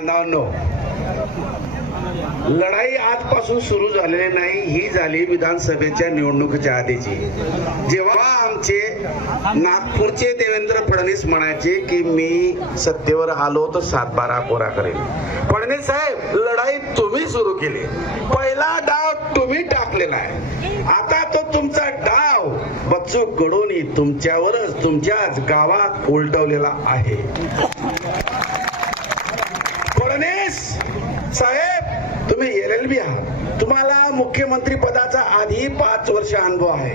बांधवांनो, लढाई आजपासून सुरू झालेली नाही, ही झाली विधानसभेच्या निवडणुकीच्या आधीची। जेव्हा आमचे नागपूरचे देवेंद्र फडणवीस म्हणायचे की मी सत्तेवर आलो तर 7-12 कोरा करेल। फडणवीस साहेब, लढाई तुम्ही सुरू केली, पहिला डाव तुम्ही टाकलेला आहे। आता तो तुमचा डाव बच्चू कडूंनी तुमच्यावरच तुमच्याच गावात उलटवलेला आहे। फडणवीस साहेब, तुम्ही LLB आहात, तुम्हाला मुख्यमंत्री पदाचा आधी 5 वर्ष अनुभव आहे,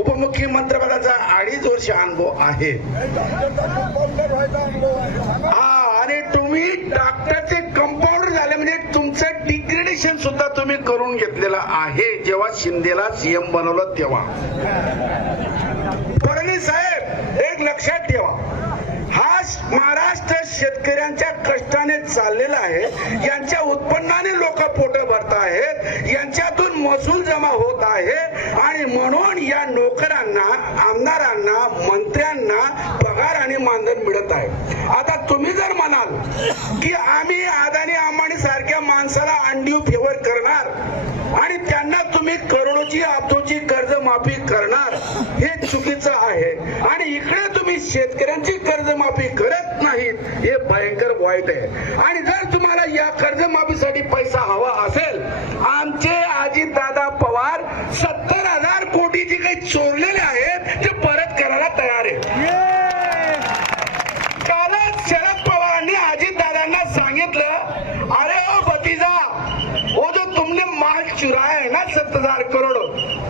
उपमुख्यमंत्री पदाचा 2.5 वर्ष अनुभव आहे। आणि तुम्ही डॉक्टरचे कंपाऊंडर झाले, म्हणजे तुमचं डिग्रेडेशन सुद्धा तुम्ही करून घेतलेलं आहे जेव्हा शिंदेला CM बनवलं तेव्हा। फडणवीस साहेब, एक लक्षात ठेवा, हा महाराष्ट्र शेतकऱ्यांच्या कष्टाने चाललेला आहे, यांच्या उत्पन्नाने लोक पोट भरत आहेत, यांच्यातून महसूल जमा होत आहे आणि म्हणून या नोकरांना, आमदारांना, मंत्र्यांना पगार आणि मानधन मिळत आहे। आता तुम्ही जर म्हणाल की आम्ही अदानी अंबानी सारख्या माणसाला अंडीव फेवर करणार आणि त्यांना तुम्ही करोडोची अब्जोची कर्जमाफी करणार, हे चुकीचं आहे। आणि इकडे तुम्ही शेतकऱ्यांची कर्जमाफी करत नाहीत, हे भयंकर वाईट आहे। आणि जर तुम्हाला या कर्जमाफीसाठी पैसा हवा असेल, आमचे अजितदादा पवार 70,000 कोटी जे काही चोरलेले आहेत ते परत करायला तयार आहे। कालच शरद पवारांनी अजितदादांना सांगितलं, अरे ओ भतीजा, वो जो तुमने माल चुराया है ना 70,000 करोड़,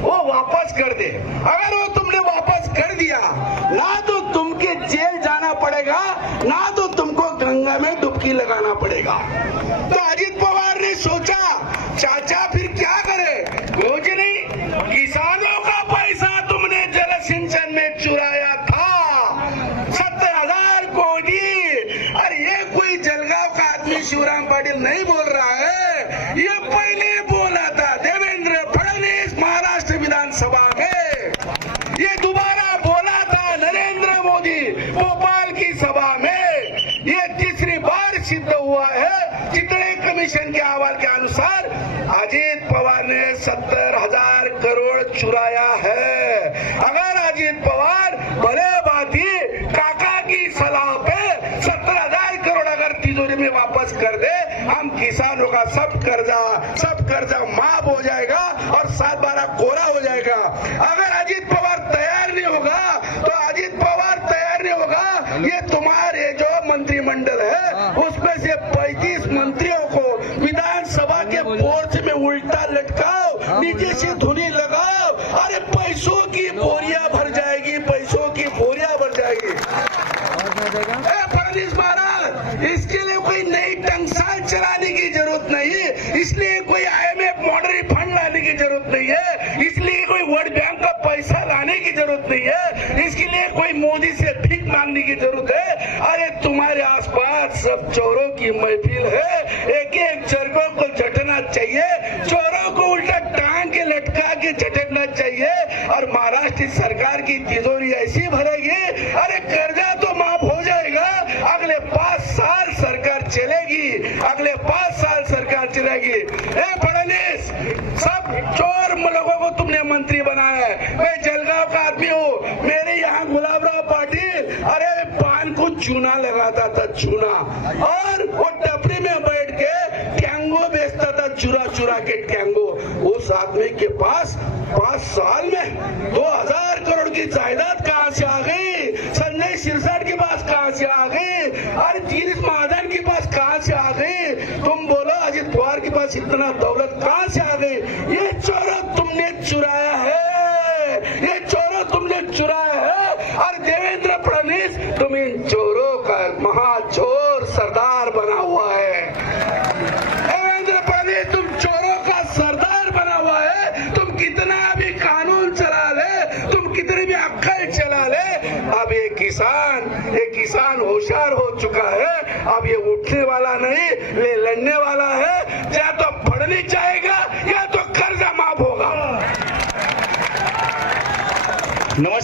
वो वापस कर दे। अगर वो तुमने वापस कर दिया ना तो तुमके जेल जाना पड़ेगा, ना तो तुमको गंगा में डुबकी लगाना पड़ेगा। तो अजित पवार ने सोचा, चाचा फिर क्या करे, कुछ नहीं, किसानों का पैसा तुमने जल सिंचन में चुराया था 70,000 कोटी। अरे ये कोई जलगांव का आदमी शिवराम पाटिल नहीं बोल रहा है, ये पहले बोला था देवेंद्र फडणवीस महाराष्ट्र विधानसभा में, ये दोबारा बोला था नरेंद्र मोदी भोपाल की सभा में, ये तीसरी बार सिद्ध हुआ है। चितड़े कमीशन के अहवाल के अनुसार अजित पवार ने 70,000 करोड़ चुराया है। अगर अजित पवार भले बाती काका की सलाह पे 70,000 करोड़ अगर तिजोरी में वापस कर दे, हम किसानों का सब कर्जा माफ हो जाएगा और 7-12 कोरा हो जाएगा। अगर अजित पवार तैयार नहीं होगा तो अजित पवार तैयार नहीं होगा, ये तुम्हारे जो मंत्रिमंडल है उसमें से 35 मंत्रियों को विधानसभा के पोर्च में उल्टा लटकाओ, नीचे से धुनी लगाओ, अरे पैसों की बोरियां भर जाएगी, पैसों की बोरियां भर जाएगी। फडणवीस महाराज, इसके लिए कोई नई टंकसाल चलाने की जरूरत नहीं, इसलिए कोई IMF मॉनेटरी फंड लाने की जरूरत नहीं है, इसलिए कोई वर्ल्ड बैंक का पैसा लाने की जरूरत नहीं है, इसके लिए कोई मोदी से भीख मांगने की जरूरत है। अरे तुम्हारे आसपास सब चोरों की महफिल है, एक एक चोरों को झटना चाहिए, चोरों को उल्टा टांग के लटका के झटकना चाहिए और महाराष्ट्र सरकार की तिजोरी ऐसी भरेगी, अरे कर्जा तो माफ हो जाएगा, अगले 5 साल सरकार चलेगी, अगले 5 साल सरकार चलेगी। फडणवीस, सब चोर लोगों को तुमने मंत्री बनाया है। मैं जलगांव का आदमी हूँ, मेरे यहाँ गुलाबराव पाटिल अरे पान को चूना लगाता था, चूना, और वो टपरी में बैठ के टैंगो बेचता था, चुरा के टैंगो। उस आदमी के पास 5 साल में 2,000 करोड़ की जायदाद कहाँ से आ गई, संजय सिरसाट के पास कहाँ से आ गई, अरे गिरीश महाजन के पास कहाँ से आ गई, तुम बोलो अजित पवार के पास इतना दौलत कहाँ से आ गई। ये चोरों तुमने चुराया है, ये चोरों तुमने चुराया है। और देवेंद्र फडणवीस, तुम इन चोरों का महाचोर सरदार बना हुआ है। देवेंद्र फडणवीस, तुम चोरों का सरदार बना हुआ है। तुम कितना भी कानून चला ले, तुम कितनी भी अक्कल चला ले, अब ये किसान होशियार हो चुका है, अब ये उठने वाला नहीं, ये लड़ने वाला है। या तो फडणवीस जाएगा या तो कर्जा माफ होगा। नमस्कार।